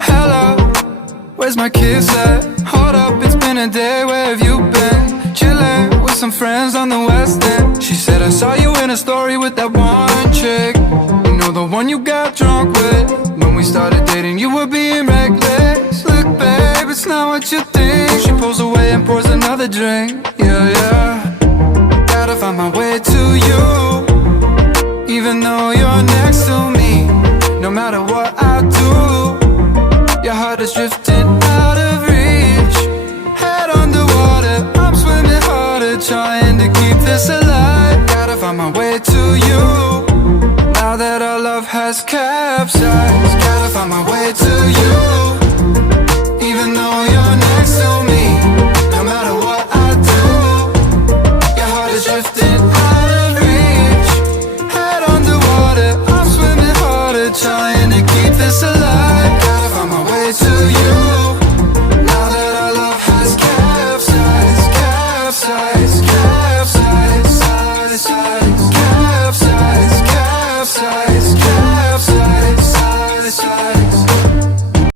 Hello, where's my kiss at? Hold up, it's been a day, where have you been? Chillin' with some friends on the west end. She said I saw you in a story with that one chick. You know, the one you got drunk with. When we started dating, you were being reckless. Look, babe, it's not what you think. She pulls away and pours another drink. Yeah, yeah. Gotta find my way to you, even though you're next to me. No matter what I do, your heart is drifting out of reach. Head underwater, I'm swimming harder, trying to keep this alive. Gotta find my way to you, now that our love has capsized. Gotta find my way to you, even though you're next to me. No matter what I do, your heart is drifting out of reach. Head underwater, I'm swimming harder, trying to keep this alive. Gotta find my way to you, now that our love has capsized, capsized.